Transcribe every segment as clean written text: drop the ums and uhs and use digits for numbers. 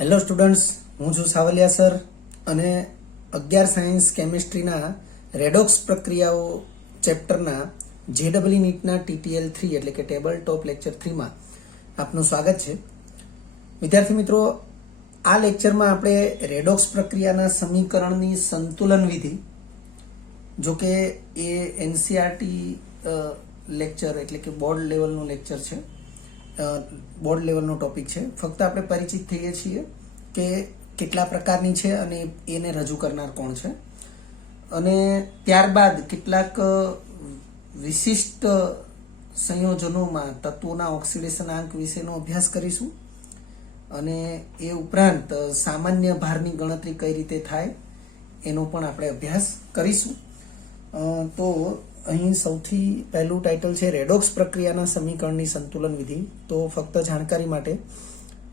Hello students, હું છું Savaliya sir અને 11 સાયન્સ કેમિસ્ટ્રીના રેડોક્સ પ્રક્રિયાઓ ચેપ્ટરના જેડબલઈ નીટના TTL 3 એટલે કે ટેબલ ટોપ લેક્ચર 3માં આપનું સ્વાગત છે. વિદ્યાર્થી મિત્રો, આ લેક્ચરમાં આપણે રેડોક્સ પ્રક્રિયાના સમીકરણની સંતુલન વિધિ, જો કે એ NCERT લેક્ચર એટલે કે બોર્ડ લેવલનું લેક્ચર છે, બોર્ડ લેવલનો ટોપિક છે. ફક્ત આપણે પરિચિત થઈએ છીએ કે કેટલા પ્રકારની છે અને એને રજૂ કરનાર કોણ છે, અને ત્યારબાદ કેટલાક વિશિષ્ટ સંયોજનોમાં તત્વોના ઓક્સિડેશન આંક વિશેનો અભ્યાસ કરીશું, અને એ ઉપરાંત સામાન્ય ભારની ગણતરી કઈ રીતે થાય એનો પણ આપણે અભ્યાસ કરીશું. તો અહીં સૌથી પહેલું ટાઇટલ છે રેડોક્સ પ્રક્રિયાના સમીકરણની સંતુલન વિધિ. તો ફક્ત જાણકારી માટે,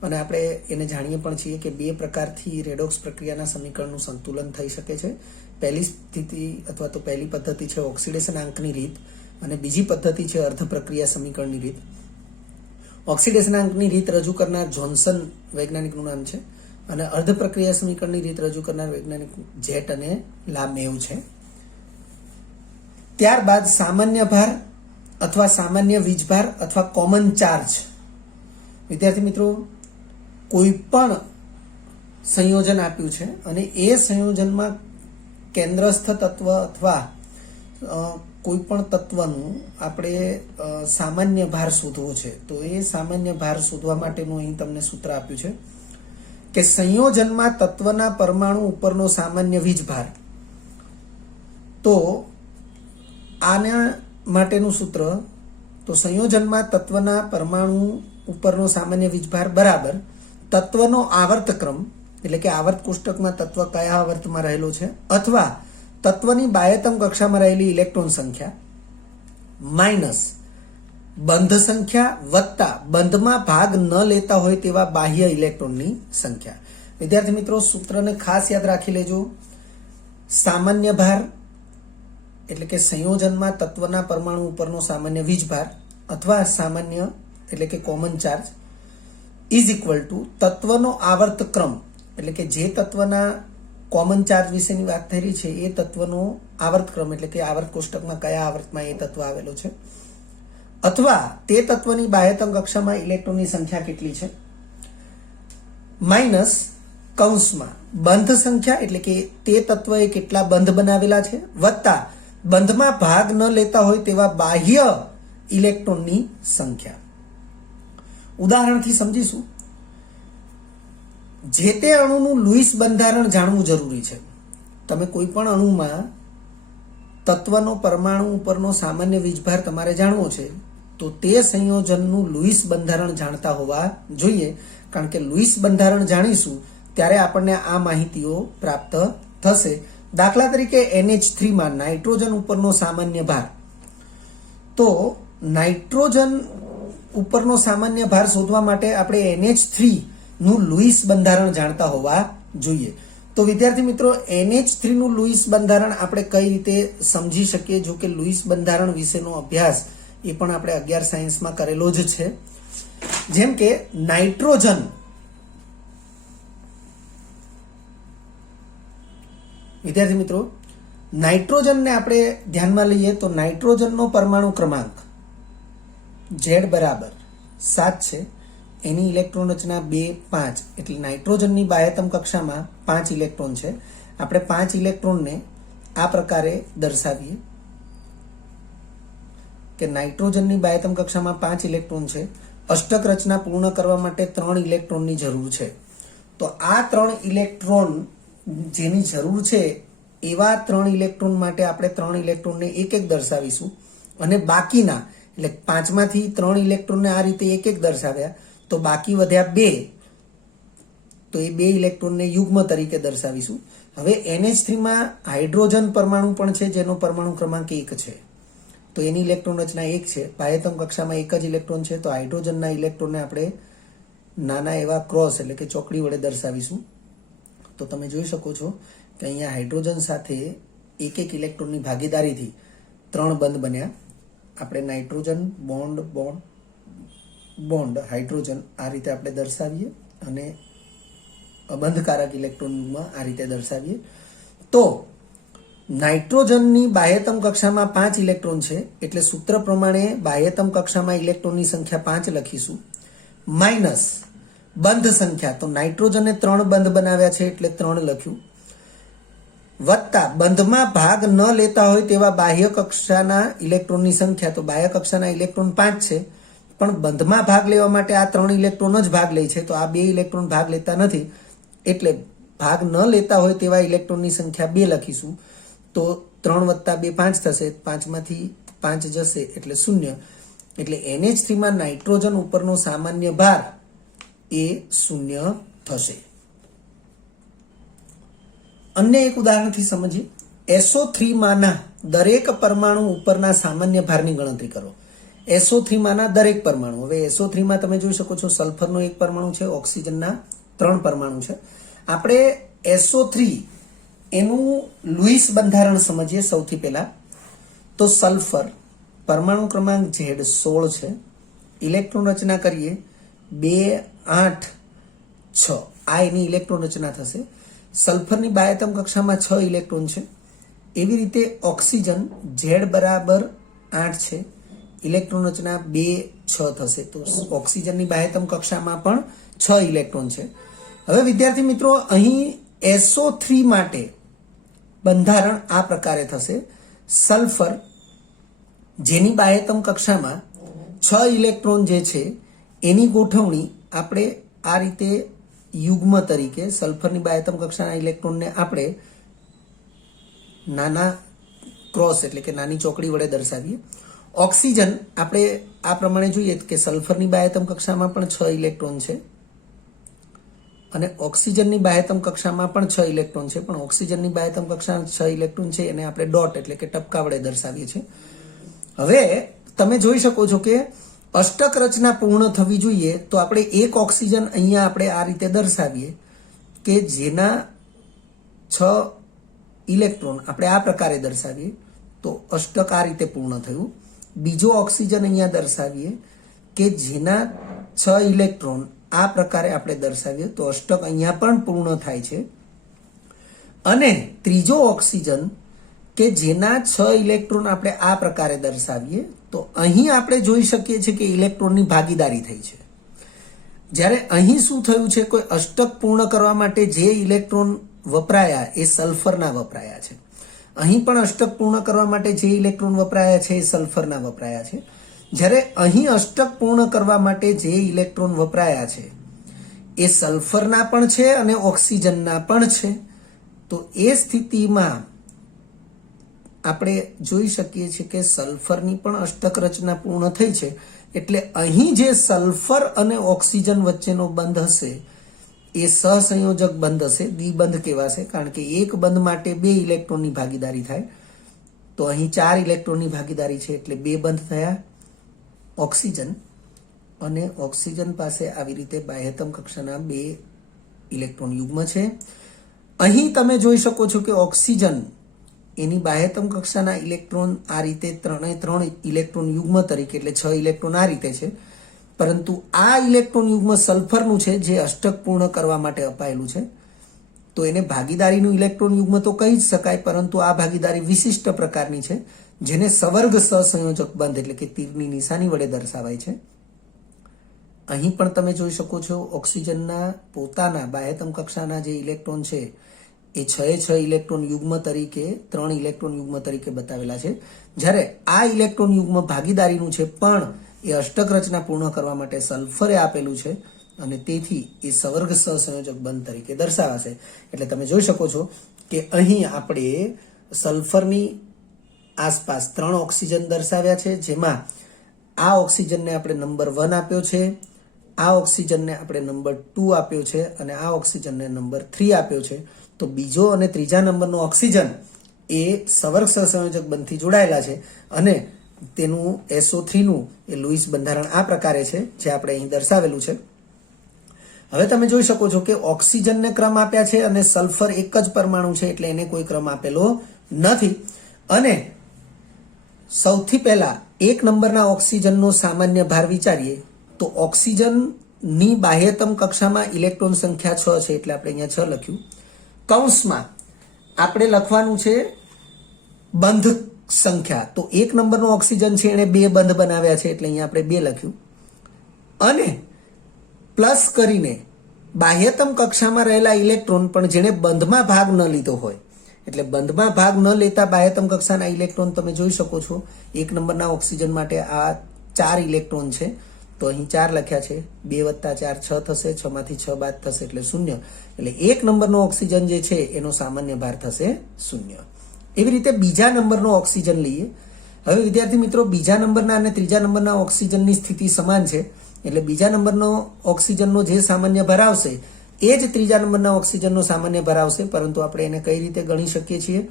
અને આપણે એને જાણીએ પણ છીએ કે બે પ્રકારથી રેડોક્સ પ્રક્રિયાના સમીકરણનું સંતુલન થઈ શકે છે. પહેલી સ્થિતિ અથવા તો પહેલી પદ્ધતિ છે ઓક્સિડેશન આંકની રીત, અને બીજી પદ્ધતિ છે અર્ધ પ્રક્રિયા સમીકરણની રીત. ઓક્સિડેશન આંકની રીત રજૂ કરનાર જોન્સન વૈજ્ઞાનિકનું નામ છે, અને અર્ધ પ્રક્રિયા સમીકરણની રીત રજૂ કરનાર વૈજ્ઞાનિક જેટ અને લામેવ છે. ત્યારબાદ સામાન્ય ભાર અથવા સામાન્ય વીજભાર અથવા કોમન ચાર્જ. વિદ્યાર્થી મિત્રો, કોઈ પણ સંયોજન આપ્યું છે અને એ સંયોજનમાં કેન્દ્રસ્થ તત્વ અથવા કોઈ પણ તત્વનું આપણે સામાન્ય ભાર શોધવો છે. તો એ સામાન્ય ભાર શોધવા માટેનું અહીં તમને સૂત્ર આપ્યું છે કે સંયોજનમાં તત્વના પરમાણુ ઉપરનો સામાન્ય વીજભાર. તો આના માટેનું સૂત્ર, તો સંયોજનમાં તત્વના પરમાણુ ઉપરનો સામાન્ય વીજભાર બરાબર તત્વનો આવર્તક્રમ, એટલે કે આવર્ત કોષ્ટકમાં તત્વ કયા આવર્તમાં રહેલો છે, અથવા તત્વની બાહ્યતમ કક્ષામાં રહેલી ઇલેક્ટ્રોન સંખ્યા માઇનસ બંધ સંખ્યા વત્તા બંધમાં ભાગ ન લેતા હોય તેવા બાહ્ય ઇલેક્ટ્રોનની સંખ્યા. વિદ્યાર્થી મિત્રો, સૂત્રને ખાસ યાદ રાખી લેજો. સામાન્ય ભાર એટલે કે સંયોજનમાં તત્વના પરમાણુ ઉપરનો સામાન્ય વીજભાર અથવા સામાન્ય એટલે કે common charge is equal to તત્વનો આવર્ત ક્રમ, એટલે કે જે તત્વના કોમન ચાર્જ વિશેની વાત થઈ રહી છે એ તત્વનો આવર્ત ક્રમ, એટલે કે આવર્ત કોષ્ટકમાં કયા આવર્તમાં એ તત્વ આવેલો છે, અથવા તે તત્વની બાહ્યતમ કક્ષામાં ઇલેક્ટ્રોનની સંખ્યા કેટલી છે, માઇનસ કૌંસમાં બંધ સંખ્યા, એટલે કે તે તત્વએ કેટલા બંધ બનાવેલા છે, વત્તા બંધમાં ભાગ ન લેતા હોય તેવા બાહ્ય ઇલેક્ટ્રોનની સંખ્યા. ઉદાહરણથી સમજીશું. જે તે અણુનું લુઈસ બંધારણ જાણવું જરૂરી છે. તમે કોઈ પણ અણુમાં તત્વનો પરમાણુ ઉપરનો સામાન્ય વીજભાર તમારે જાણવો છે, તો તે સંયોજનનું લુઈસ બંધારણ જાણતા હોવા જોઈએ, કારણ કે લુઈસ બંધારણ જાણીશું ત્યારે આપણને આ માહિતીઓ પ્રાપ્ત થશે. દાખલા તરીકે NH3 માં નાઇટ્રોજન ઉપરનો સામાન્ય ભાર. તો નાઇટ્રોજન ઉપરનો સામાન્ય ભાર શોધવા માટે આપણે NH3 નું લુઈસ બંધારણ જાણતા હોવા જોઈએ. તો વિદ્યાર્થી મિત્રો, NH3 નું લુઈસ બંધારણ આપણે કઈ રીતે સમજી શકીએ? જો કે લુઈસ બંધારણ વિશેનો અભ્યાસ એ પણ આપણે 11 સાયન્સમાં કરેલો જ છે. જેમ કે નાઇટ્રોજન, વિદ્યાર્થી મિત્રો, નાઇટ્રોજનને આપણે ધ્યાનમાં લઈએ તો નાઇટ્રોજનનો પરમાણુ ક્રમાંક Z બરાબર 7 છે. એની ઇલેક્ટ્રોન રચના 2, 5, એટલે નાઇટ્રોજનની બાહ્યતમ કક્ષામાં 5 ઇલેક્ટ્રોન છે. આપણે 5 ઇલેક્ટ્રોનને આ પ્રકારે દર્શાવીએ કે નાઇટ્રોજનની બાહ્યતમ કક્ષામાં 5 ઇલેક્ટ્રોન છે. અષ્ટક રચના પૂર્ણ કરવા માટે 3 ઇલેક્ટ્રોનની જરૂર છે. તો આ 3 ઇલેક્ટ્રોન જેની જરૂર છે એવા 3 ઇલેક્ટ્રોન માટે આપણે 3 ઇલેક્ટ્રોનને એક એક દર્શાવીશું, અને બાકીના એટલે 5માંથી 3 ઇલેક્ટ્રોનને આ રીતે એક એક દર્શાવ્યા, તો બાકી વધ્યા 2, તો એ 2 ઇલેક્ટ્રોનને યુગ્મ તરીકે દર્શાવીશું. હવે NH3 માં હાઇડ્રોજન પરમાણુ પણ છે જેનો પરમાણુ ક્રમાંક 1 છે, તો એની ઇલેક્ટ્રોન રચના 1 છે. બાહ્યતમ કક્ષામાં એક જ ઇલેક્ટ્રોન છે, તો હાઇડ્રોજનના ઇલેક્ટ્રોનને આપણે નાના એવા ક્રોસ એટલે કે ચોકડી વડે દર્શાવીશું. તો તમે જોઈ શકો છો કે અહીંયા હાઇડ્રોજન સાથે એક એક ઇલેક્ટ્રોનની ભાગીદારીથી 3 બંધ બન્યા. આપણે nitrogen bond bond bond hydrogen આ રીતે આપણે દર્શાવીએ, અને બંધકારક ઇલેક્ટ્રોન યુગ્મ આ રીતે દર્શાવીએ તો નાઇટ્રોજનની બાહ્યતમ કક્ષામાં 5 ઇલેક્ટ્રોન છે એટલે સૂત્ર પ્રમાણે બાહ્યતમ કક્ષામાં ઇલેક્ટ્રોનની સંખ્યા 5 લખીશું માઇનસ બંધ સંખ્યા તો નાઇટ્રોજને 3 બંધ બનાવ્યા છે એટલે 3 લખ્યું વત્તા બંધમાં ભાગ ન લેતા હોય તેવા બાહ્ય કક્ષાના ઇલેક્ટ્રોનની સંખ્યા તો બાહ્ય કક્ષાના ઇલેક્ટ્રોન 5 છે પણ બંધમાં ભાગ લેવા માટે આ 3 ઇલેક્ટ્રોન જ ભાગ લે છે તો આ 2 ઇલેક્ટ્રોન ભાગ લેતા નથી એટલે ભાગ ન લેતા હોય તેવા ઇલેક્ટ્રોનની સંખ્યા 2 લખીશું તો 3 વત્તા 2 5 થશે 5 માંથી 5 જશે એટલે 0 એટલે NH3 માં નાઇટ્રોજન ઉપરનો સામાન્ય ભાર એ 0 થશે. અન્ય એક ઉદાહરણથી સમજીએ SO3 માંના દરેક પરમાણુ ઉપરના સામાન્ય ભારની ગણતરી કરો. SO3 માંના દરેક પરમાણુ હવે SO3 માં તમે જોઈ શકો છો સલ્ફરનો એક પરમાણુ છે ઓક્સિજનના 3 પરમાણુ છે. આપણે SO3 એનું લુઈસ બંધારણ સમજીએ સૌથી પહેલા તો સલ્ફર પરમાણુ ક્રમાંક Z16 છે ઇલેક્ટ્રોન રચના કરીએ 2 8 6 આ એની ઇલેક્ટ્રોન રચના થશે. સલ્ફરની બાહ્યતમ કક્ષામાં 6 ઇલેક્ટ્રોન છે એવી રીતે ઓક્સિજન Z બરાબર 8 છે ઇલેક્ટ્રોન રચના 2 6 થશે તો ઓક્સિજનની બાહ્યતમ કક્ષામાં પણ 6 ઇલેક્ટ્રોન છે. હવે વિદ્યાર્થી મિત્રો અહીં SO3 માટે બંધારણ આ પ્રકારે થશે સલ્ફર જેની બાહ્યતમ કક્ષામાં 6 ઇલેક્ટ્રોન જે છે એની ગોઠવણી આપણે આ રીતે યુગ્મ તરીકે સલ્ફરની બાહ્યતમ કક્ષાના ઇલેક્ટ્રોનને આપણે નાના ક્રોસ એટલે કે નાની ચોકડી વડે દર્શાવીએ. ઓક્સિજન આપણે આ પ્રમાણે જોઈએ કે સલ્ફરની બાહ્યતમ કક્ષામાં પણ 6 ઇલેક્ટ્રોન છે અને ઓક્સિજનની બાહ્યતમ કક્ષામાં પણ 6 ઇલેક્ટ્રોન છે પણ ઓક્સિજનની બાહ્યતમ કક્ષામાં 6 ઇલેક્ટ્રોન છે એને આપણે ડોટ એટલે કે ટપકા વડે દર્શાવીએ છીએ. હવે તમે જોઈ શકો છો કે અષ્ટક રચના પૂર્ણ થવી જોઈએ તો આપણે એક ઓક્સિજન અહીંયા આપણે આ રીતે દર્શાવીએ કે જેના 6 ઇલેક્ટ્રોન આપણે આ પ્રકારે દર્શાવીએ તો અષ્ટક આ રીતે પૂર્ણ થયું. બીજો ઓક્સિજન અહીંયા દર્શાવીએ કે જેના 6 ઇલેક્ટ્રોન આ પ્રકારે આપણે દર્શાવીએ તો અષ્ટક અહીંયા પણ પૂર્ણ થાય છે. અને ત્રીજો ઓક્સિજન કે જેના 6 ઇલેક્ટ્રોન આપણે આ પ્રકારે દર્શાવીએ તો અહીં આપણે જોઈ શકીએ છીએ કે ઇલેક્ટ્રોનની ભાગીદારી થઈ છે. જ્યારે અહીં શું થયું છે કોઈ અષ્ટક પૂર્ણ કરવા માટે જે ઇલેક્ટ્રોન વપરાયા એ સલ્ફરના વપરાયા છે. અહીં પણ અષ્ટક પૂર્ણ કરવા માટે જે ઇલેક્ટ્રોન વપરાયા છે એ સલ્ફરના વપરાયા છે. જ્યારે અહીં અષ્ટક પૂર્ણ કરવા માટે જે ઇલેક્ટ્રોન વપરાયા છે એ સલ્ફરના પણ છે અને ઓક્સિજનના પણ છે. તો એ સ્થિતિમાં આપણે જોઈ શકીએ છીએ કે સલ્ફરની પણ અષ્ટક રચના પૂર્ણ થઈ છે એટલે અહીં જે સલ્ફર અને ઓક્સિજન વચ્ચેનો બંધ હશે એ સહસંયોજક બંધ હશે દ્વિબંધ કહેવાશે કારણ કે એક બંધ માટે 2 ઇલેક્ટ્રોનની ભાગીદારી થાય તો અહીં 4 ઇલેક્ટ્રોનની ભાગીદારી છે એટલે 2 બંધ થયા ઓક્સિજન અને ઓક્સિજન પાસે આવી રીતે બાહ્યતમ કક્ષાના 2 ઇલેક્ટ્રોન યુગ્મ છે. અહીં તમે જોઈ શકો છો કે ઓક્સિજન એની બાહ્યતમ કક્ષાના ઇલેક્ટ્રોન આ રીતે 3 ઇલેક્ટ્રોન યુગ્મ તરીકે એટલે 6 ઇલેક્ટ્રોન આ રીતે છે પરંતુ આ ઇલેક્ટ્રોન યુગ્મ સલ્ફરનું છે જે અષ્ટક પૂર્ણ કરવા માટે અપાયેલું છે તો એને ભાગીદારીનું ઇલેક્ટ્રોન યુગ્મ તો કહી જ શકાય પરંતુ આ ભાગીદારી વિશિષ્ટ પ્રકારની છે જેને સવર્ગ સહસંયોજક બંધ એટલે કે તીરની નિશાની વડે દર્શાવાય છે. અહીં પણ તમે જોઈ શકો છો ઓક્સિજનના પોતાના બાહ્યતમ કક્ષાના જે ઇલેક્ટ્રોન છે એ 6 ઇલેક્ટ્રોન યુગ્મ તરીકે 3 ઇલેક્ટ્રોન યુગ્મ તરીકે બતાવેલા છે. જ્યારે આ ઇલેક્ટ્રોન યુગ્મ ભાગીદારીનું છે પણ એ અષ્ટક રચના પૂર્ણ કરવા માટે સલ્ફરે આપેલું છે અને તેથી એ સવર્ગ સહસંયોજક બંધ તરીકે દર્શાવાશે. એટલે તમે જોઈ શકો છો કે અહીં આપણે સલ્ફરની આસપાસ 3 ઓક્સિજન દર્શાવ્યા છે જેમાં આ ઓક્સિજનને આપણે નંબર 1 આપ્યો છે આ ઓક્સિજનને આપણે નંબર 2 આપ્યો છે અને આ ઓક્સિજનને નંબર 3 આપ્યો છે. તો બીજો અને ત્રીજા નંબરનો ઓક્સિજન એ સવર્ગ સહસંયોજક બંધથી જોડાયેલા છે અને તેનું SO3 નું એ લુઈસ બંધારણ આ પ્રકારે છે જે આપણે અહીં દર્શાવેલું છે. હવે તમે જોઈ શકો છો કે ઓક્સિજનને ક્રમ આપ્યા છે અને સલ્ફર એક જ પરમાણુ છે એટલે એને કોઈ ક્રમ આપેલો નથી. અને સૌથી પહેલા 1 નંબરના ઓક્સિજનનો સામાન્ય ભાર વિચારીએ તો ઓક્સિજન ની બાહ્યતમ કક્ષામાં ઇલેક્ટ્રોન સંખ્યા 6 છે એટલે આપણે અહીંયા 6 લખ્યું. કૌંસમાં આપણે લખવાનું છે બંધ સંખ્યા. તો 1 નંબરનો ઓક્સિજન છે એને 2 બંધ બનાવ્યા છે એટલે અહીંયા આપણે 2 લખ્યું. અને પ્લસ કરીને બાહ્યતમ કક્ષામાં રહેલા ઇલેક્ટ્રોન પણ જેણે બંધમાં ભાગ ન લીધો હોય, એટલે બંધમાં ભાગ ન લેતા બાહ્યતમ કક્ષાના ઇલેક્ટ્રોન તમે જોઈ શકો છો. 1 નંબરના ઓક્સિજન માટે આ 4 ઇલેક્ટ્રોન છે તો અહીં 4 લખ્યા છે. 2 + 4 6 થશે, 6 માંથી 6 બાદ થશે એટલે 0. એટલે 1 નંબરનો ઓક્સિજન જે છે એનો સામાન્ય ભાર થશે 0. એવી રીતે બીજા નંબરનો ઓક્સિજન લઈએ. હવે વિદ્યાર્થી મિત્રો, બીજા નંબરના અને ત્રીજા નંબરના ઓક્સિજનની સ્થિતિ સમાન છે. એટલે બીજા નંબરનો ઓક્સિજનનો જે સામાન્ય ભાર આવશે એ જ ત્રીજા નંબરના ઓક્સિજનનો સામાન્ય ભાર આવશે. પરંતુ આપણે એને કઈ રીતે ગણી શકીએ છીએ?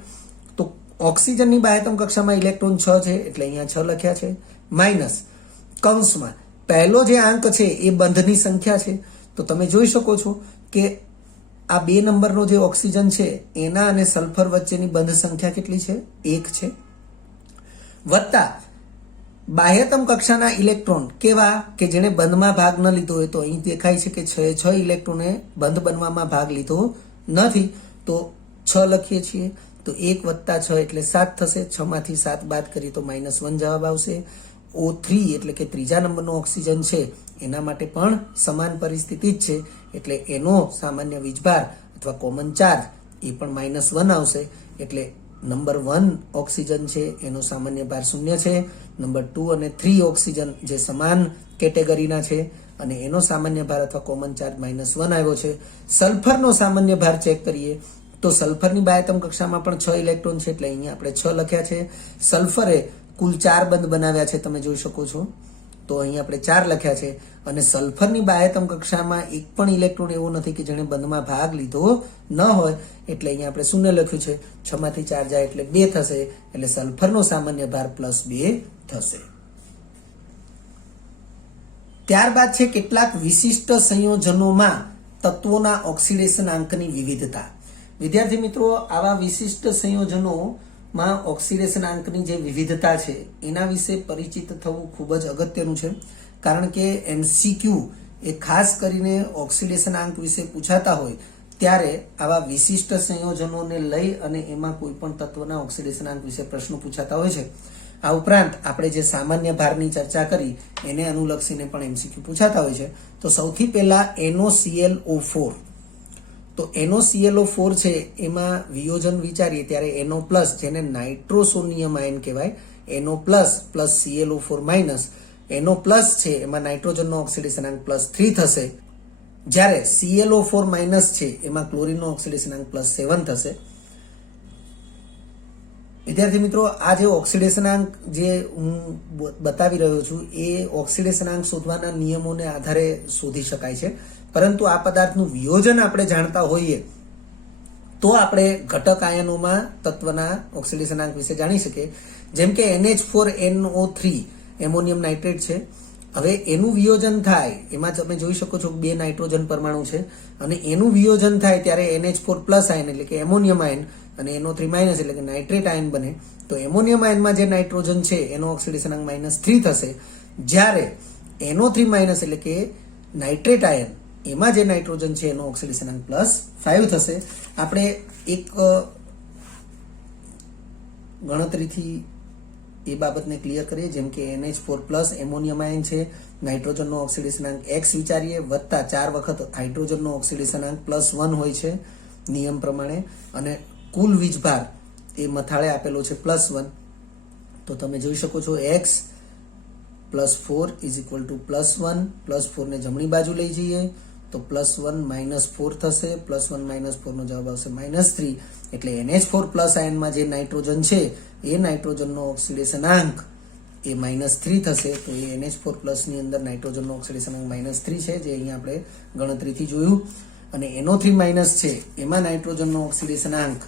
તો ઓક્સિજનની બાહ્યતમ કક્ષામાં ઇલેક્ટ્રોન 6 છે એટલે અહીંયા 6 લખ્યા છે. માઇનસ કૌંસમાં પહેલો જે આંક છે એ બંધની સંખ્યા છે. તો તમે જોઈ શકો છો કે આ 2 નંબરનો જે ઓક્સિજન છે એના અને સલ્ફર વચ્ચેની બંધ સંખ્યા કેટલી છે? 1 છે. વત્તા બાહ્યતમ કક્ષાના ઇલેક્ટ્રોન કેવા કે જેને બંધમાં ભાગ ન લીધો હોય. તો અહીં દેખાય છે કે 6 ઇલેક્ટ્રોને બંધ બનવામાં ભાગ લીધો નથી તો 6 લખીએ છીએ. તો 1 + 6 એટલે 7 થશે. 6 માંથી 7 બાદ કરીએ તો -1 જવાબ આવશે. O3 એટલે કે ત્રીજા નંબરનો ઓક્સિજન છે એના માટે પણ સમાન પરિસ્થિતિ જ છે એટલે એનો સામાન્ય વીજભાર અથવા કોમન ચાર્જ એ પણ -1 આવશે. એટલે નંબર 1 ઓક્સિજન છે એનો સામાન્ય ભાર 0 છે. નંબર 2 અને 3 ઓક્સિજન જે સમાન કેટેગરીના છે અને એનો સામાન્ય ભાર અથવા કોમન ચાર્જ -1 આવ્યો છે. સલ્ફરનો સામાન્ય ભાર ચેક કરીએ તો સલ્ફરની બાહ્યતમ કક્ષામાં પણ 6 ઇલેક્ટ્રોન છે એટલે અહીંયા આપણે 6 લખ્યા છે. સલ્ફરે કુલ 4 બંધ બનાવ્યા છે તમે જોઈ શકો છો. તો અહીં આપણે 4 લખ્યા છે. અને સલ્ફરની બાહ્યતમ કક્ષામાં એક પણ ઇલેક્ટ્રોન એવો નથી કે જેણે બંધમાં ભાગ લીધો ન હોય એટલે અહીંયા આપણે 0 લખ્યું છે. 6 માંથી 4 જાય એટલે 2 થશે. એટલે સલ્ફરનો સામાન્ય ભાર +2 થશે. ત્યારબાદ છે કેટલાક વિશિષ્ટ સંયોજનોમાં તત્વોના ઓક્સિડેશન આંકની વિવિધતા. વિદ્યાર્થી મિત્રો, આવા વિશિષ્ટ સંયોજનોમાં ઓક્સિડેશન આંકની જે વિવિધતા છે એના વિશે પરિચિત થવું ખૂબ જ અગત્યનું છે. કારણ કે MCQ એ ખાસ કરીને ઓક્સિડેશન આંક વિશે પૂછાતા હોય ત્યારે આવા વિશિષ્ટ સંયોજનોને લઈ અને એમાં કોઈ પણ તત્વના ઓક્સિડેશન આંક વિશે પ્રશ્નો પૂછાતા હોય છે. આ ઉપરાંત આપણે જે સામાન્ય ભારની ચર્ચા કરી એને અનુલક્ષીને પણ MCQ પૂછાતા હોય છે. તો સૌથી પહેલા NOClO4. તો NOClO4 છે એમાં વિયોજન વિચારીએ ત્યારે NO+ જેને નાઇટ્રોસોનિયમ આયન કહેવાય, NO+ + ClO4-, NO+ છે એમાં નાઇટ્રોજનનો ઓક્સિડેશન આંક +3 થશે. જ્યારે ClO4- છે એમાં ક્લોરીનનો ઓક્સિડેશન આંક +7 થશે. વિદ્યાર્થી મિત્રો, આ જે ઓક્સિડેશન આંક જે હું બતાવી રહ્યો છું એ ઓક્સિડેશન આંક શોધવાના નિયમોને આધારે શોધી શકાય છે. પરંતુ આ પદાર્થનું વિયોજન આપણે જાણતા હોઈએ તો આપણે ઘટક આયનોમાં તત્વના ઓક્સિડેશન આંક વિશે જાણી શકીએ. જેમ કે NH4NO3 એમોનિયમ નાઇટ્રેટ છે. હવે એનું વિયોજન થાય એમાં તમે જોઈ શકો છો 2 નાઇટ્રોજન પરમાણુ છે અને એનું વિયોજન થાય ત્યારે NH4+ આયન એટલે કે એમોનિયમ આયન અને NO3- એટલે કે નાઇટ્રેટ આયન બને. તો એમોનિયમ આયનમાં જે નાઇટ્રોજન છે એનો ઓક્સિડેશન આંક -3 થશે. જ્યારે NO3- એટલે કે નાઇટ્રેટ આયન એમાં જે નાઇટ્રોજન છે એનો ઓક્સિડેશન આંક +5 થશે. આપણે એક ગણતરીથી એ બાબતને ક્લિયર કરીએ. જેમ કે NH4+ એમોનિયમ આયન છે, નાઇટ્રોજનનો ઓક્સિડેશન આંક x વિચારીએ, વત્તા 4 વખત હાઇડ્રોજનનો ઓક્સિડેશન આંક +1 હોય છે નિયમ પ્રમાણે, અને કુલ વીજભાર એ મથાળે આપેલો છે +1. તો તમે જોઈ શકો છો x +4 = +1. +4 ને જમણી બાજુ લઈ જઈએ તો +1 - 4 થશે. +1 - 4 નો જવાબ આવશે -3. એટલે NH4+ આયનમાં જે નાઇટ્રોજન છે એ નાઇટ્રોજનનો ઓક્સિડેશન આંક એ -3 થશે. તો એ NH4+ ની અંદર નાઇટ્રોજનનો ઓક્સિડેશન આંક -3 છે જે અહીંયા આપણે ગણતરીથી જોયું. અને NO3- છે એમાં નાઇટ્રોજનનો ઓક્સિડેશન આંક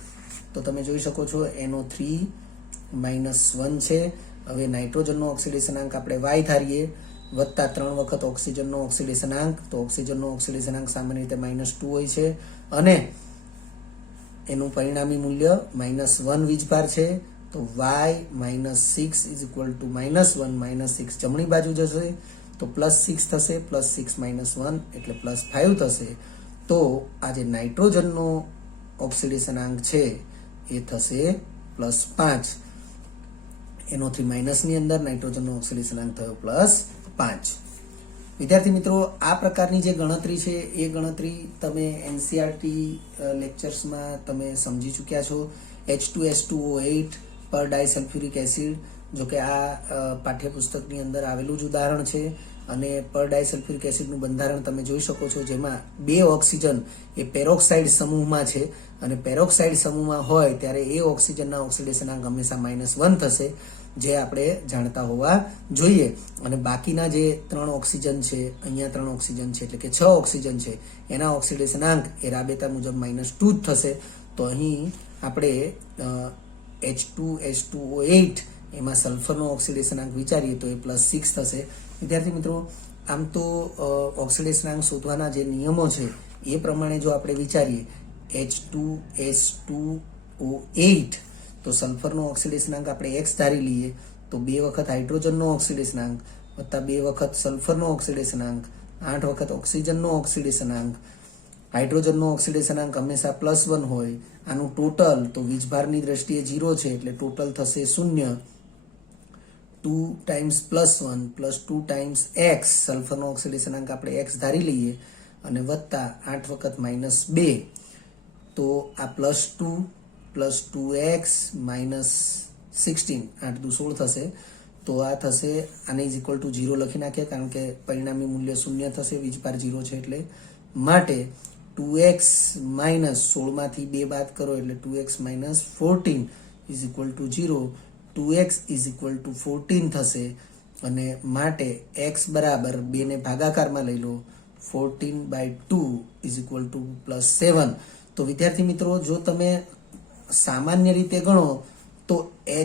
તો તમે જોઈ શકો છો NO3-1 છે. હવે નાઇટ્રોજનનો ઓક્સિડેશન આંક આપણે y ધારીએ, વત્તા 3 વખત ઓક્સિજનનો ઓક્સિડેશન આંક. તો ઓક્સિજનનો ઓક્સિડેશન આંક સામાન્ય રીતે -2 હોય છે અને એનું પરિણામી મૂલ્ય -1 વીજભાર છે. તો y - 6 = -1 - 6 જમણી બાજુ જશે. તો +6 થશે, +6 - 1 એટલે +5 થશે. તો આ જે નાઇટ્રોજનનો ઓક્સિડેશનાંક છે એ થશે +5. NO3 માઇનસની અંદર નાઇટ્રોજનનો ઓક્સિડેશનાંક થયો +5. વિદ્યાર્થી મિત્રો, આ પ્રકારની જે ગણતરી છે એ ગણતરી તમે એનસીઆરટી લેક્ચર્સમાં તમે સમજી ચૂક્યા છો. H2S2O8 પર ડાયસલ્ફ્યુરિક એસિડ, જો કે આ પાઠ્યપુસ્તકની અંદર આવેલું જ ઉદાહરણ છે. અને પર ડાયસલ્ફ્યુરિક એસિડનું બંધારણ તમે જોઈ શકો છો, જેમાં 2 ઓક્સિજન એ પેરોક્સાઇડ સમૂહમાં છે. અને પેરોક્સાઇડ સમૂહમાં હોય ત્યારે એ ઓક્સિજનના ઓક્સિડેશનાંક હંમેશા -1 થશે, જે આપણે જાણતા હોવા જોઈએ. અને બાકીના જે 3 ઓક્સિજન છે, અહીંયા 3 ઓક્સિજન છે એટલે કે 6 ઓક્સિજન છે, એના ઓક્સિડેશનાંક એ રાબેતા મુજબ -2 જ થશે. તો અહીં આપણે H2S2O8 એમાં સલ્ફરનો ઓક્સિડેશનાંક વિચારીએ તો એ +6 થશે. વિદ્યાર્થી મિત્રો, આમ તો ઓક્સિડેશનાંક શોધવાના જે નિયમો છે એ પ્રમાણે જો આપણે વિચારીએ, H2S2O8 તો સલ્ફરનો ઓક્સિડેશનાંક આપણે x ધારી લઈએ તો 2 વખત હાઇડ્રોજનનો ઓક્સિડેશનાંક વત્તા 2 વખત સલ્ફરનો ઓક્સિડેશનાંક, 8 વખત ઓક્સિજનનો ઓક્સિડેશનાંક. હાઇડ્રોજનનો ઓક્સિડેશનાંક હંમેશા +1 હોય. આનું ટોટલ તો વીજભારની દ્રષ્ટિએ 0 છે એટલે ટોટલ થશે 0. 2 ટાઈમ્સ +1 + 2 ટાઈમ્સ x, સલ્ફરનો ઓક્સિડેશનાંક આપણે x ધારી લઈએ, અને વત્તા 8 વખત -2, તો આ +2 + 2x - 16, 8 દુ 16 થશે. તો આ થશે, આને = 0 લખી નાખીએ કારણ કે પરિણામી મૂલ્ય 0 થશે, વીજભાર 0 છે એટલે. માટે 2x - 16 માંથી 2 બાદ કરો એટલે 2x - 14 = 0. 2x = 14 થશે. અને માટે x બરાબર 2 ને ભાગાકારમાં લઈ લો, 14/2 = +7. તો વિદ્યાર્થી મિત્રો, જો તમે સામાન્ય રીતે ગણો તો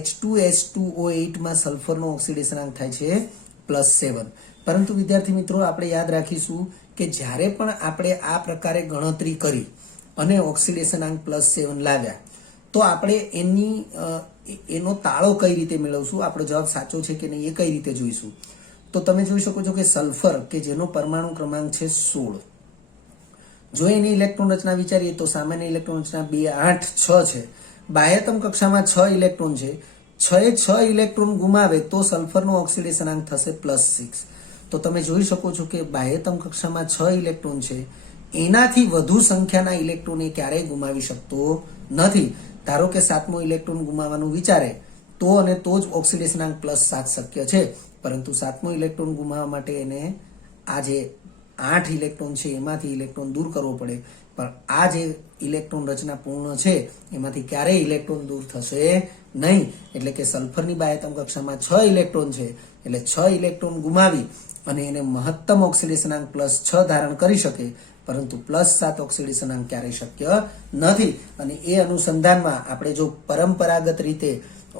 H2S2O8 માં સલ્ફરનો ઓક્સિડેશનાંક થાય છે +7. પરંતુ વિદ્યાર્થી મિત્રો, આપણે યાદ રાખીશું કે જ્યારે પણ આપણે આ પ્રકારે ગણતરી કરી અને ઓક્સિડેશનાંક +7 લાવ્યા તો આપણે એનો તાળો કઈ રીતે મેળવશું, આપણો જવાબ સાચો છે કે નહીં એ કઈ રીતે જોઈશું. તો તમે જોઈ શકો છો કે સલ્ફર કે જેનો પરમાણુ ક્રમાંક છે 16, જો એની ઇલેક્ટ્રોન રચના વિચારીએ તો સામાન્ય ઇલેક્ટ્રોન રચના 2, 8, 6 છે. બાહ્યતમ કક્ષામાં 6 ઇલેક્ટ્રોન છે. 6 ઇલેક્ટ્રોન ગુમાવે તો સલ્ફરનો ઓક્સિડેશનાંક થશે +6. તો તમે જોઈ શકો છો કે બાહ્યતમ કક્ષામાં 6 ઇલેક્ટ્રોન છે, એનાથી વધુ સંખ્યાના ઇલેક્ટ્રોન એ ક્યારેય ગુમાવી શકતો નથી. ધારો કે 7મો ઇલેક્ટ્રોન ગુમાવવાનું વિચારે તો અને તો જ ઓક્સિડેશનાંક +7 શક્ય છે. પરંતુ 7મો ઇલેક્ટ્રોન ગુમાવવા માટે એને આ જે 8 ઇલેક્ટ્રોન છે એમાંથી ઇલેક્ટ્રોન દૂર કરવો પડે. પણ આ જે ઇલેક્ટ્રોન રચના પૂર્ણ છે એમાંથી ક્યારેય ઇલેક્ટ્રોન દૂર થશે નહીં. એટલે કે સલ્ફરની બાહ્યતમ કક્ષામાં 6 ઇલેક્ટ્રોન છે, એટલે 6 ઇલેક્ટ્રોન ગુમાવી અને એને મહત્તમ ઓક્સિડેશનાંક +6 ધારણ કરી શકે, પરંતુ +7 ઓક્સિડેશનાંક ક્યારેય શક્ય નથી. અને એ અનુસંધાનમાં આપણે જો પરંપરાગત રીતે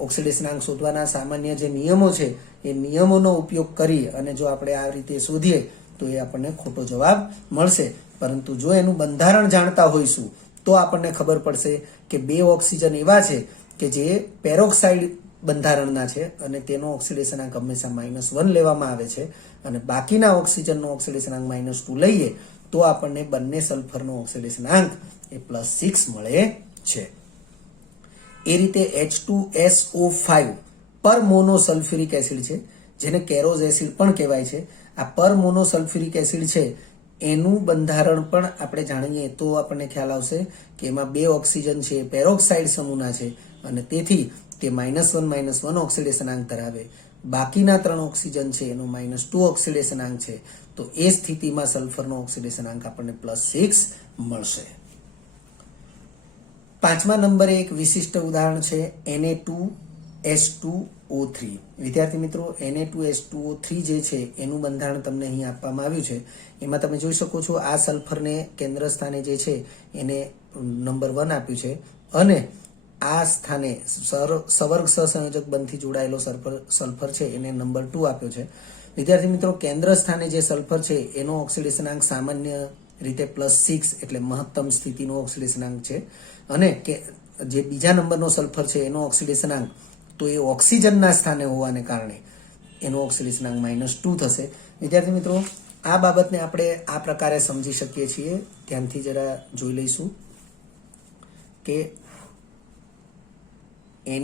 ઓક્સિડેશનાંક શોધવાના સામાન્ય જે નિયમો છે એ નિયમોનો ઉપયોગ કરી અને જો આપણે આ રીતે શોધીએ તો એ આપણને ખોટો જવાબ મળશે. પરંતુ જો એનું બંધારણ જાણતા હોઈશું તો આપણને ખબર પડશે કે 2 ઓક્સિજન એવા છે કે જે પેરોક્સાઇડ બંધારણના છે અને તેનો ઓક્સિડેશનાંક હંમેશા -1 લેવામાં આવે છે, અને બાકીના ઓક્સિજનનો ઓક્સિડેશનાંક -2 લઈએ તો આપણને બંને સલ્ફરનો ઓક્સિડેશનાંક એ +6 મળે છે. એ રીતે H2SO5 પર મોનોસલ્ફ્યુરિક એસિડ છે, જેને કેરોઝ એસિડ પણ કહેવાય છે. આ પર મોનોસલ્ફ્યુરિક એસિડ છે એનું બંધારણ પણ આપણે જાણીએ તો આપણને ખ્યાલ આવશે કે એમાં 2 ઓક્સિજન છે પેરોક્સાઇડ સમૂહના છે અને તેથી તે -1 ઓક્સિડેશનાંક ધરાવે. બાકીના 3 ઓક્સિજન છે એનો -2 ઓક્સિડેશનાંક છે. તો એ સ્થિતિમાં સલ્ફરનો ઓક્સિડેશનાંક આપણને +6 મળશે. 5મા નંબરે એક વિશિષ્ટ ઉદાહરણ છે Na2S2O3. વિદ્યાર્થી મિત્રો, Na2S2O3 જે છે એનું બંધારણ તમને અહીં આપવામાં આવ્યું છે. એમાં તમે જોઈ શકો છો આ સલ્ફરને કેન્દ્ર સ્થાને જે છે એને નંબર 1 આપ્યું છે અને આ સ્થાને સવર્ગ સહસંયોજક બંધથી જોડાયેલો સલ્ફર છે એને નંબર 2 આપ્યો છે. વિદ્યાર્થી મિત્રો, કેન્દ્ર સ્થાને જે સલ્ફર છે એનો ઓક્સિડેશનાંક સામાન્ય રીતે +6 એટલે મહત્તમ સ્થિતિનો ઓક્સિડેશનાંક છે, અને કે જે બીજા નંબરનો સલ્ફર છે એનો ઓક્સિડેશનાંક તો એ ઓક્સિજનના સ્થાને હોવાને કારણે એનો ઓક્સિડેશનાંક -2 થશે. વિદ્યાર્થી મિત્રો, આ બાબતને આપણે આ પ્રકારે સમજી શકીએ છીએ. ધ્યાનથી જરા જોઈ લઈશું કે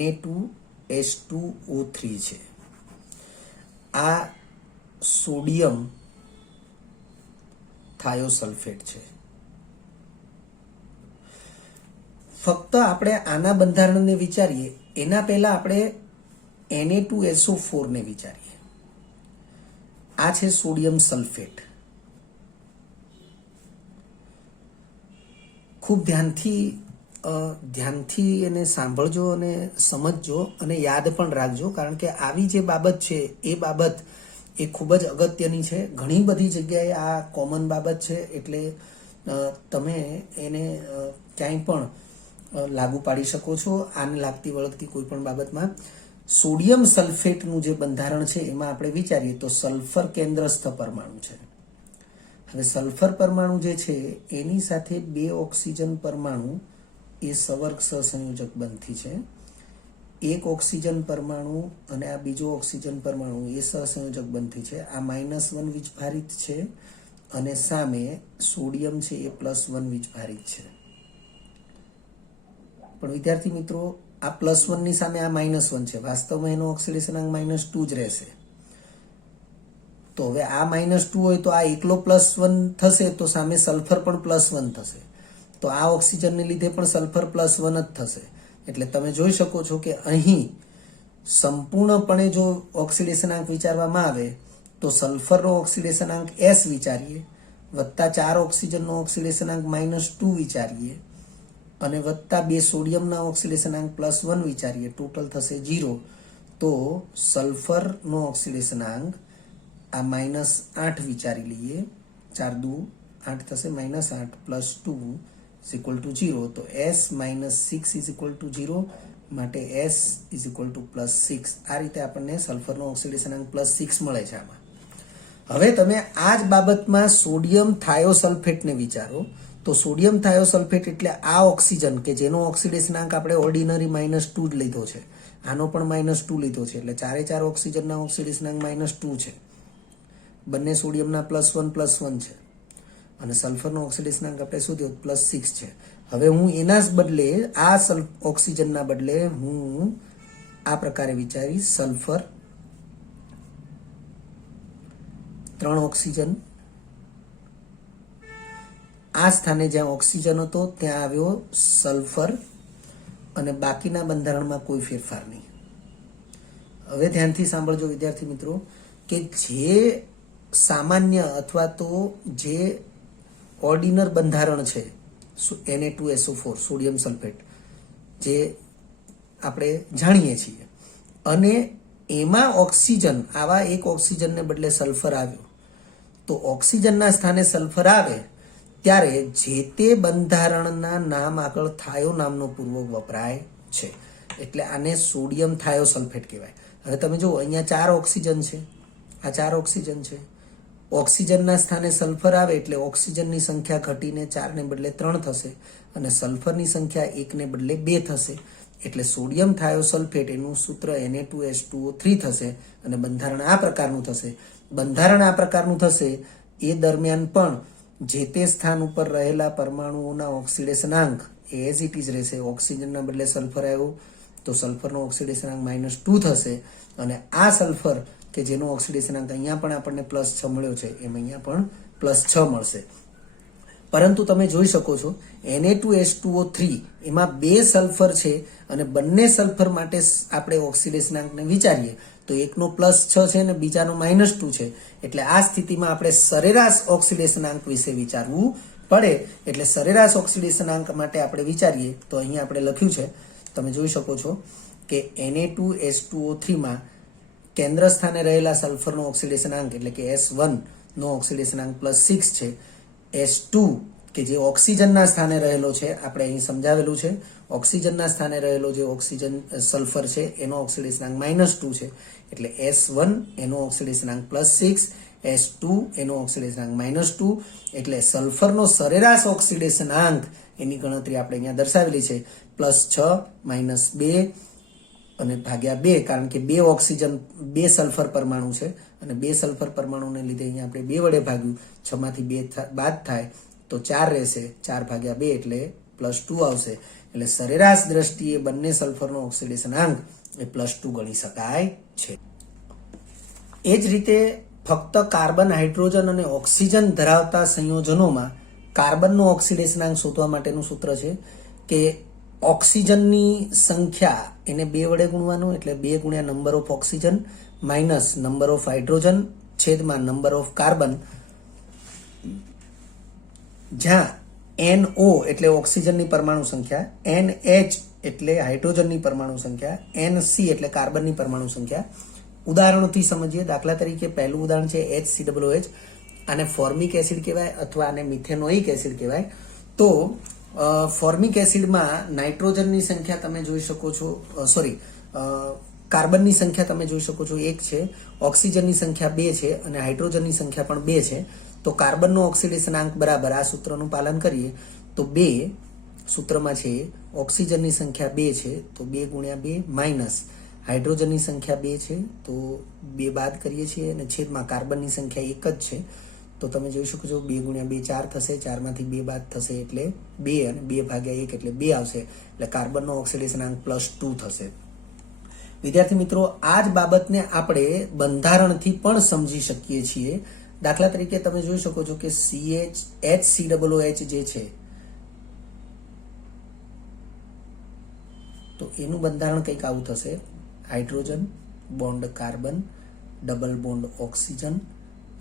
Na2H2O3 છે. આ સોડિયમ થાયોસલ્ફેટ છે. ફક્ત આપણે આના બંધારણને વિચારીએ એના પહેલા આપણે Na2SO4 ને વિચારીએ. આ છે સોડિયમ સલ્ફેટ. ખૂબ ધ્યાનથી એને સાંભળજો અને સમજજો અને યાદ પણ રાખજો, કારણ કે આવી જે બાબત છે એ બાબત એ ખૂબ જ અગત્યની છે. ઘણી બધી જગ્યાએ આ કોમન બાબત છે, એટલે તમે એને ક્યાંય પણ લાગુ પાડી શકો છો આને લાગતી વળગતી કોઈ પણ બાબતમાં. સોડિયમ સલ્ફેટનું જે બંધારણ છે એમાં આપણે વિચારીએ તો સલ્ફર કેન્દ્રસ્થ પરમાણુ છે. હવે સલ્ફર પરમાણુ જે છે એની સાથે 2 ઓક્સિજન પરમાણુ એ સવર્ગ સહસંયોજક બંધથી છે. એક ઓક્સિજન પરમાણુ અને આ બીજો ઓક્સિજન પરમાણુ એ સહસંયોજક બંધથી છે. આ -1 વીજભારિત છે અને સામે સોડિયમ છે એ +1 વીજભારિત છે. પણ વિદ્યાર્થી મિત્રો, આ +1 ની સામે આ -1 છે. વાસ્તવમાં એનો ઓક્સિડેશનાંક -2 જ રહેશે. તો હવે આ -2 હોય તો આ એકલો +1 થશે તો સામે સલ્ફર પણ +1 થશે. તો આ ઓક્સિજનને લીધે પણ સલ્ફર +1 જ થશે. એટલે તમે જોઈ શકો છો કે અહીં સંપૂર્ણપણે જો ઓક્સિડેશનાંક વિચારવામાં આવે તો સલ્ફરનો ઓક્સિડેશનાંક S વિચારીએ, +4 ઓક્સિજનનો ઓક્સિડેશનાંક -2 વિચારીએ અને +2 સોડિયમના ઓક્સિડેશનાંક +1 વિચારીએ, ટોટલ થશે 0. તો સલ્ફરનો ઓક્સિડેશનાંક આ -8 વિચારી લઈએ, 4 × 2 8 થશે, -8 +2 0. તો S -6 0, માટે S +6. આ રીતે આપણને સલ્ફરનો ઓક્સિડેશનાંક +6 મળે છે આમાં. હવે તમે આ જ બાબતમાં સોડિયમ થાયોસલ્ફેટને વિચારો તો સોડિયમ થાયોસલ્ફેટ એટલે આ ઓક્સિજન કે જેનો ઓક્સિડેશનાંક આપણે ઓર્ડિનરી -2 જ લીધો છે, આનો પણ -2 લીધો છે, એટલે 4 ઓક્સિજનના ઓક્સિડેશનાંક -2 છે. બંને સોડિયમના +1 છે અને સલ્ફરનો ઓક્સિડેશનાંક આપણે શું થયો +6 છે. હવે હું એના જ બદલે આ ઓક્સિજનના બદલે હું આ પ્રકારે વિચારીશ, સલ્ફર 3 ઓક્સિજન, આ સ્થાને જ્યાં ઓક્સિજન હતો ત્યાં આવ્યો સલ્ફર અને બાકીના બંધારણમાં કોઈ ફેરફાર નહીં. હવે ધ્યાનથી સાંભળજો વિદ્યાર્થી મિત્રો કે જે સામાન્ય અથવા તો જે ઓર્ડિનર બંધારણ છે Na2SO4 સોડિયમ સલ્ફેટ જે આપણે જાણીએ છીએ અને એમાં ઓક્સિજન, આવા એક ઓક્સિજનને બદલે સલ્ફર આવ્યો, તો ઓક્સિજનના સ્થાને સલ્ફર આવે ત્યારે જે તે બંધારણના નામ આગળ થાયો નામનો પૂર્વક વપરાય છે, એટલે આને સોડિયમ થાયોસલ્ફેટ કહેવાય. હવે તમે જુઓ અહીંયા 4 ઓક્સિજન છે, આ 4 ઓક્સિજન છે. ઓક્સિજનના સ્થાને સલ્ફર આવે એટલે ઓક્સિજનની સંખ્યા ઘટીને 4 ને બદલે 3 થશે અને સલ્ફરની સંખ્યા 1 ને બદલે 2 થશે. એટલે સોડિયમ થાયોસલ્ફેટ એનું સૂત્ર Na2H2O3 થશે અને બંધારણ આ પ્રકારનું થશે. બંધારણ આ પ્રકારનું થશે એ દરમિયાન પણ જે તે સ્થાન ઉપર રહેલા પરમાણુઓના ઓક્સિડેશનાંક એ એઝ ઇટ ઇઝ રહેશે. ઓક્સિજનના બદલે સલ્ફર આવ્યો તો સલ્ફરનો ઓક્સિડેશનાંક -2 થશે અને આ સલ્ફર કે જેનો ઓક્સિડેશનાંક અહીંયા પણ આપણને +6 મળ્યો છે એમ અહીંયા પણ +6 મળશે. પરંતુ તમે જોઈ શકો છો Na2H2O3 એમાં 2 સલ્ફર છે અને બંને સલ્ફર માટે આપણે ઓક્સિડેશનાંકને વિચારીએ તો એકનો +6 છે અને બીજાનો -2 છે. એટલે આ સ્થિતિમાં આપણે સરેરાશ ઓક્સિડેશનાંક વિશે વિચારવું પડે. એટલે સરેરાશ ઓક્સિડેશનાંક માટે આપણે વિચારીએ તો અહીંયા આપણે લખ્યું છે, તમે જોઈ શકો છો કે Na2H2O3 માં કેન્દ્ર સ્થાને રહેલા સલ્ફરનો ઓક્સિડેશનાંક એટલે કે S1 નો ઓક્સિડેશનાંક +6 છે. S2 કે જે ઓક્સિજનના સ્થાને રહેલો છે, આપણે અહીં સમજાવેલું છે, ઓક્સિજનના સ્થાને રહેલો જે ઓક્સિજન સલ્ફર છે એનો ઓક્સિડેશનાંક -2 છે. એટલે S1 એનો ઓક્સિડેશનાંક +6, S2 એનો ઓક્સિડેશનાંક -2. એટલે સલ્ફરનો સરેરાશ ઓક્સિડેશનાંક એની ગણતરી આપણે અહીંયા દર્શાવેલી છે, +6 -2 અને ભાગ્યા 2, કારણ કે 2 ઓક્સિજન 2 સલ્ફર પરમાણુ છે અને 2 સલ્ફર પરમાણુને લીધે અહીંયા આપણે 2 વડે ભાગ્યું, 6 માંથી 2 બાદ થાય તો 4 રહેશે, 4/2 એટલે +2 આવશે. એટલે સરેરાશ દ્રષ્ટિએ બંને સલ્ફરનો ઓક્સિડેશનાંક એ +2 ગણી શકાય છે. એ જ રીતે ફક્ત કાર્બન, હાઇડ્રોજન અને ઓક્સિજન ધરાવતા સંયોજનોમાં કાર્બનનો ઓક્સિડેશનાંક શોધવા માટેનું સૂત્ર છે કે ઓક્સિજનની સંખ્યા એને 2 વડે ગુણવાનું, એટલે 2 ગુણ્યા number of oxygen minus number of hydrogen છેદમાં નંબર ઓફ કાર્બન, જ્યાં NO એટલે ઓક્સિજનની પરમાણુ સંખ્યા, NH એટલે હાઇડ્રોજનની પરમાણુ સંખ્યા, NC એટલે કાર્બનની પરમાણુ સંખ્યા. ઉદાહરણોથી સમજીએ. દાખલા તરીકે પહેલું ઉદાહરણ છે HCOOH. આને ફોર્મિક એસિડ કહેવાય અથવા આને મિથેનોઇક એસિડ કહેવાય. તો ફોર્મિક એસિડમાં નાઇટ્રોજનની સંખ્યા તમે જોઈ શકો છો, કાર્બનની સંખ્યા તમે જોઈ શકો છો 1 છે, ઓક્સિજનની સંખ્યા 2 છે અને હાઇડ્રોજનની સંખ્યા પણ 2 છે. તો કાર્બનનો ઓક્સિડેશનાંક બરાબર આ સૂત્રનું પાલન કરીએ તો 2 સૂત્રમાં છે, ઓક્સિજનની સંખ્યા 2 છે તો 2 ગુણ્યા 2 માઇનસ હાઇડ્રોજનની સંખ્યા 2 છે તો 2 બાદ કરીએ છીએ અને છેદમાં કાર્બનની સંખ્યા 1 જ છે. તો તમે જોઈ શકો છો 2 ગુણ્યા 2 4 થશે, 4 માંથી 2 બાદ થશે એટલે 2 અને 2/1 એટલે 2 આવશે. એટલે કાર્બનનો ઓક્સિડેશનાંક +2 થશે. વિદ્યાર્થી મિત્રો, આ જ બાબતને આપણે બંધારણથી પણ સમજી શકીએ છીએ. દાખલા તરીકે તમે જોઈ શકો છો કે HCOOH જે છે તો એનું બંધારણ કંઈક આવું થશે: hydrogen bond carbon, double bond oxygen,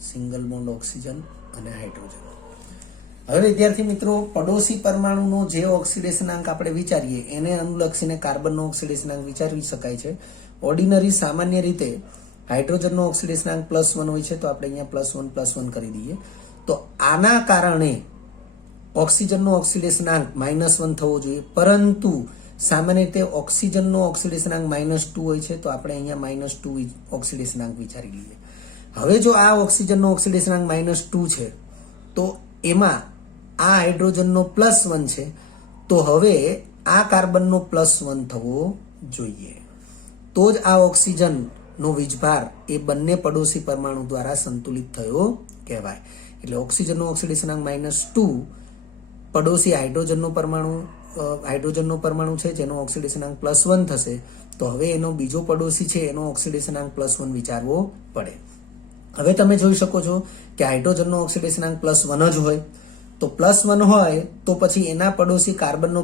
single bond oxygen અને હાઇડ્રોજન. હવે વિદ્યાર્થી મિત્રો, પડોશી પરમાણુનો જે ઓક્સિડેશનાંક આપણે વિચારીએ એને અનુલક્ષીને કાર્બનનો ઓક્સિડેશનાંક વિચારી શકાય છે. ઓર્ડિનરી સામાન્ય રીતે હાઇડ્રોજનનો ઓક્સિડેશનાંક +1 હોય છે તો આપણે અહીંયા +1 કરી દઈએ. તો આના કારણે ઓક્સિજનનો ઓક્સિડેશનાંક -1 થવો જોઈએ, પરંતુ સામાન્ય રીતે ઓક્સિજનનો ઓક્સિડેશનાંક -2 હોય છે તો આપણે અહીંયા -2 ઓક્સિડેશનાંક વિચારી લઈએ. હવે જો આ ઓક્સિજનનો ઓક્સિડેશનાંક -2 છે તો એમાં આ હાઇડ્રોજનનો +1 છે, તો હવે આ કાર્બનનો +1 થવો જોઈએ. તો જ આ ઓક્સિજનનો વીજભાર એ બંને પડોશી પરમાણુ દ્વારા સંતુલિત થયો કહેવાય. એટલે ઓક્સિજનનો ઓક્સિડેશનાંક -2, પડોશી હાઇડ્રોજનનો પરમાણુ છે જેનો ઓક્સિડેશનાંક +1 થશે, તો હવે એનો બીજો પડોશી છે એનો ઓક્સિડેશનાંક +1 વિચારવો પડે. હવે તમે જોઈ શકો છો કે હાઇડ્રોજનનો ઓક્સિડેશનાંક +1 જ હોય, તો +1 હોય તો પછી એના પડોશી કાર્બનનો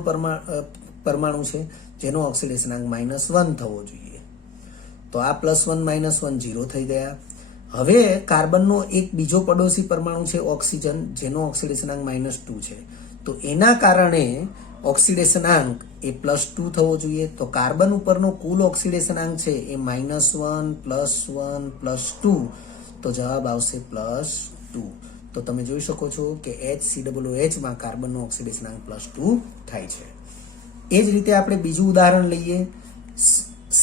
પરમાણુ છે જેનો ઓક્સિડેશનાંક -1 થવો જોઈએ. તો આ +1 -1 0 થઈ ગયા. હવે કાર્બનનો એક બીજો પડોશી પરમાણુ છે ઓક્સિજન, જેનો ઓક્સિડેશનાંક -2 છે, તો એના કારણે ઓક્સિડેશનાંક એ +2 થવો જોઈએ. તો કાર્બન ઉપરનો કુલ ઓક્સિડેશનાંક છે એ -1 +1 +2, તો જવાબ આવશે +2. તો તમે જોઈ શકો છો કે HCOOH માં કાર્બનનો ઓક્સિડેશનાંક +2 થાય છે. એ જ રીતે આપણે બીજું ઉદાહરણ લઈએ,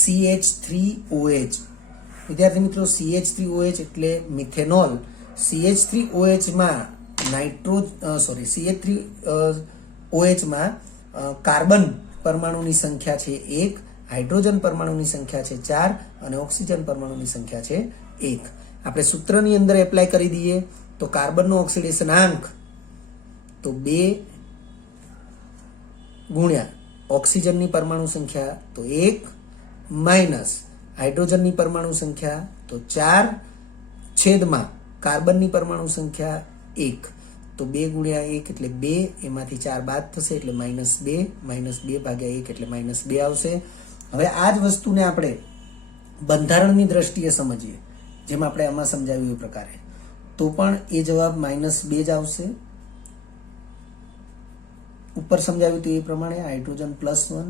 CH3OH. વિદ્યાર્થી મિત્રો, CH3OH એટલે મિથેનોલ. CH3OH માં CH3OH માં કાર્બન પરમાણુની સંખ્યા છે 1, હાઇડ્રોજન પરમાણુની સંખ્યા છે 4 અને ઓક્સિજન પરમાણુની સંખ્યા છે 1. આપણે સૂત્રની અંદર એપ્લાય કરી દઈએ તો કાર્બનનો ઓક્સિડેશનાંક તો 2 ગુણ્યા ઓક્સિજનની પરમાણુ સંખ્યા તો 1 માઇનસ હાઇડ્રોજનની પરમાણુ સંખ્યા તો 4 છેદમાં કાર્બનની પરમાણુ સંખ્યા 1. તો 2 ગુણ્યા 1 એટલે 2, એમાંથી 4 બાદ થશે એટલે -2, -2/1 એટલે -2 આવશે. હવે આ જ વસ્તુને આપણે બંધારણની દ્રષ્ટિએ સમજીએ, જેમ આપણે આમાં સમજાવ્યું એ પ્રકારે, તો પણ એ જવાબ -2 જ આવશે. ઉપર સમજાવ્યું હતું એ પ્રમાણે હાઇડ્રોજન +1,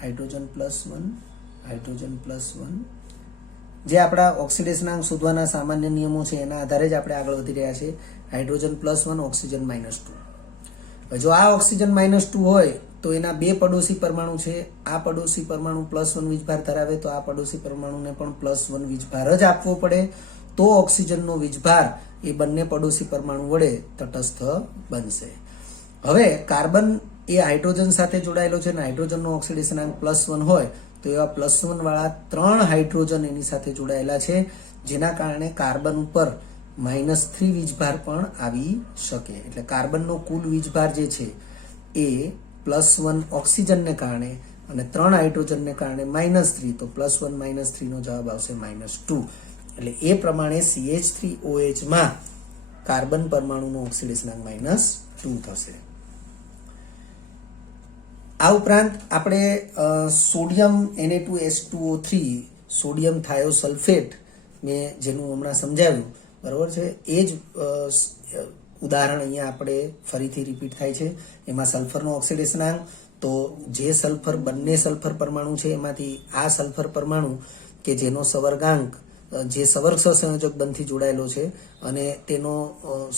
હાઇડ્રોજન +1, હાઇડ્રોજન +1, જે આપણા ઓક્સિડેશનાંક શોધવાના સામાન્ય નિયમો છે એના આધારે જ આપણે આગળ વધી રહ્યા છીએ. Hydrogen +1, oxygen -2. જો આ ઓક્સિજન -2 હોય તો એના 2 પડોશી પરમાણુ છે. આ પડોશી પરમાણુ +1 વીજભાર ધરાવે તો આ પડોશી પરમાણુને પણ +1 વીજભાર જ આપવો પડે, તો ઓક્સિજનનો વીજભાર એ બંને પડોશી પરમાણુ વડે તટસ્થ બનશે. હવે કાર્બન એ હાઇડ્રોજન સાથે જોડાયેલો છે અને હાઇડ્રોજનનો ઓક્સિડેશનાંક +1 હોય તો એવા +1 વાળા 3 હાઇડ્રોજન એની સાથે જોડાયેલા છે, જેના કારણે કાર્બન ઉપર -3 વીજભાર પણ આવી શકે. એટલે કાર્બનનો કુલ વીજભાર જે છે એ +1 ઓક્સિજનને કારણે અને 3 હાઇડ્રોજનને કારણે -3, તો +1 -3 નો જવાબ આવશે -2. એટલે એ પ્રમાણે CH3OH માં કાર્બન પરમાણુનો ઓક્સિડેશનાંક -2 થશે. આ ઉપરાંત આપણે સોડિયમ Na2H2O3 સોડિયમ થાયોસલ્ફેટ મેં જેનું હમણાં સમજાવ્યું, બરાબર છે, એ જ ઉદાહરણ અહીંયા આપણે ફરીથી રિપીટ થાય છે. એમાં સલ્ફરનો ઓક્સિડેશનાંક, તો જે સલ્ફર બંને સલ્ફર પરમાણુ છે એમાંથી આ સલ્ફર પરમાણુ કે જેનો સવર્ગાંક જે સવર્ગ સહસંયોજક બંધથી જોડાયેલો છે અને તેનો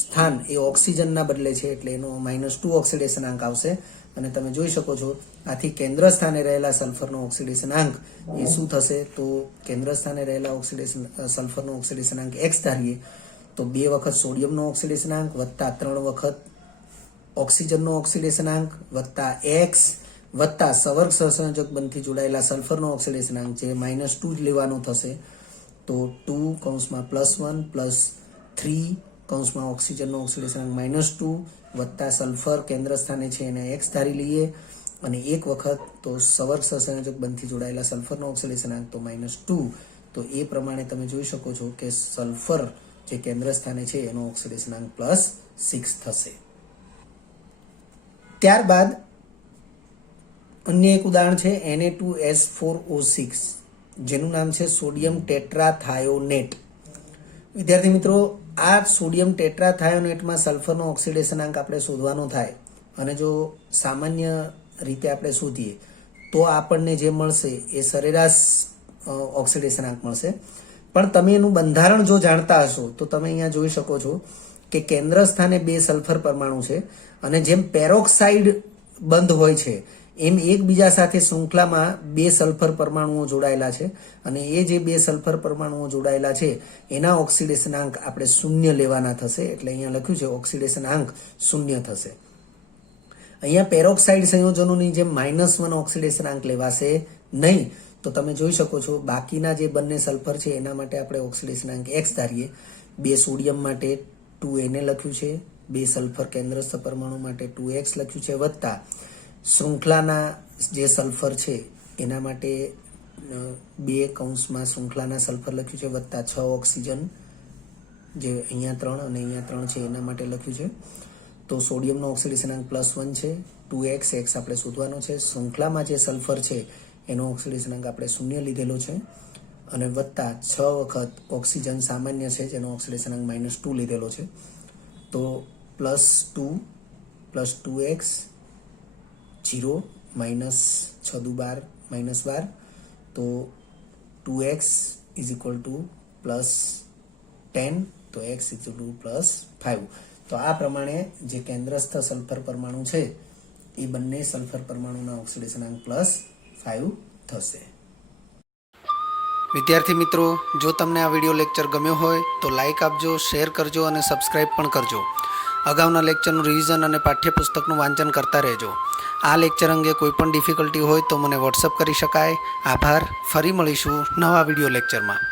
સ્થાન એ ઓક્સિજનના બદલે છે, એટલે એનો -2 ઓક્સિડેશનાંક આવશે. અને તમે જોઈ શકો છો આથી કેન્દ્ર સ્થાને રહેલા સલ્ફરનો ઓક્સિડેશનાંક એ શું થશે, તો કેન્દ્ર સ્થાને રહેલા સલ્ફરનો ઓક્સિડેશનાંક x ધારીએ તો 2 વખત સોડિયમનો ઓક્સિડેશનાંક વત્તા 3 વખત ઓક્સિજનનો ઓક્સિડેશનાંક વત્તા x વત્તા સવર્ગ સહસંયોજક બંધથી જોડાયેલા સલ્ફરનો ઓક્સિડેશનાંક જે -2 જ લેવાનો થશે. તો 2 કૌંસમાં +1 +3 કૌંસમાં ઓક્સિજનનો ઓક્સિડેશનાંક -2 વત્તા સલ્ફર કેન્દ્ર સ્થાને છે એને x ધારી લઈએ અને 1 વખત તો સવર્ગ સહસંયોજક બંધથી જોડાયેલા સલ્ફરનો ઓક્સિડેશનાંક તો -2. તો એ પ્રમાણે તમે જોઈ શકો છો કે સલ્ફર જે કેન્દ્ર સ્થાને છે એનો ઓક્સિડેશનાંક +6 થશે. ત્યારબાદ અન્ય એક ઉદાહરણ છે Na2S4O6 જેનું નામ છે સોડિયમ ટેટ્રાથાયોનેટ. વિદ્યાર્થી મિત્રો, આ સોડિયમ ટેટ્રાથાયોનેટમાં સલ્ફરનો ઓક્સિડેશનાંક આપણે શોધવાનો થાય અને જો સામાન્ય રીતે આપણે શોધીએ તો આપણને જે મળશે એ સરેરાશ ઓક્સિડેશનાંક મળશે. પણ તમે એનું બંધારણ જો જાણતા હશો તો તમે અહીંયા જોઈ શકો છો કે કેન્દ્ર સ્થાને 2 સલ્ફર પરમાણુ છે અને જેમ પેરોક્સાઇડ બંધ હોય છે એમ એકબીજા સાથે શૃંખલામાં 2 સલ્ફર પરમાણુઓ જોડાયેલા છે અને એ જે 2 સલ્ફર પરમાણુઓ જોડાયેલા છે એના ઓક્સિડેશનાંક આપણે 0 લેવાના થશે. એટલે અહીંયા લખ્યું છે ઓક્સિડેશનાંક 0 થશે. અહીંયા પેરોક્સાઇડ સંયોજનોની જેમ -1 ઓક્સિડેશનાંક લેવાશે નહીં. તો તમે જોઈ શકો છો બાકીના જે બંને સલ્ફર છે એના માટે આપણે ઓક્સિડેશનાંક x ધારીએ. 2 સોડિયમ માટે 2Na લખ્યું છે, 2 સલ્ફર કેન્દ્રસ્થ પરમાણુ માટે 2x લખ્યું છે, વત્તા શૃંખલાના જે સલ્ફર છે એના માટે 2 કૌંસમાં શૃંખલાના સલ્ફર લખ્યું છે, વત્તા 6 ઓક્સિજન જે અહીંયા 3 અને અહીંયા 3 છે એના માટે લખ્યું છે. તો સોડિયમનો ઓક્સિડેશનાંક +1 છે, 2x x આપણે શોધવાનો છે. શૃંખલામાં જે સલ્ફર છે એનો ઓક્સિડેશનાંક આપણે 0 લીધેલો છે અને વત્તા 6 વખત ઓક્સિજન સામાન્ય છે જેનો ઓક્સિડેશનાંક -2 લીધેલો છે. તો +2 +2x 0 -6 દુ 12 -12, તો 2x +10, તો x +5. તો આ પ્રમાણે જે કેન્દ્રસ્થ સલ્ફર પરમાણુ છે એ બંને સલ્ફર પરમાણુના ઓક્સિડેશનાંક +5 થશે. વિદ્યાર્થી મિત્રો, જો તમને આ વિડીયો લેક્ચર ગમ્યો હોય તો લાઇક આપજો, શેર કરજો અને સબસ્ક્રાઇબ પણ કરજો. અગાઉના લેક્ચરનું રિવિઝન અને પાઠ્યપુસ્તકનું વાંચન કરતા રહેજો. આ લેક્ચર અંગે કોઈ પણ ડિફિકલ્ટી હોય તો મને વોટ્સઅપ કરી શકાય. આભાર. ફરી મળીશું નવા વિડીયો લેક્ચરમાં.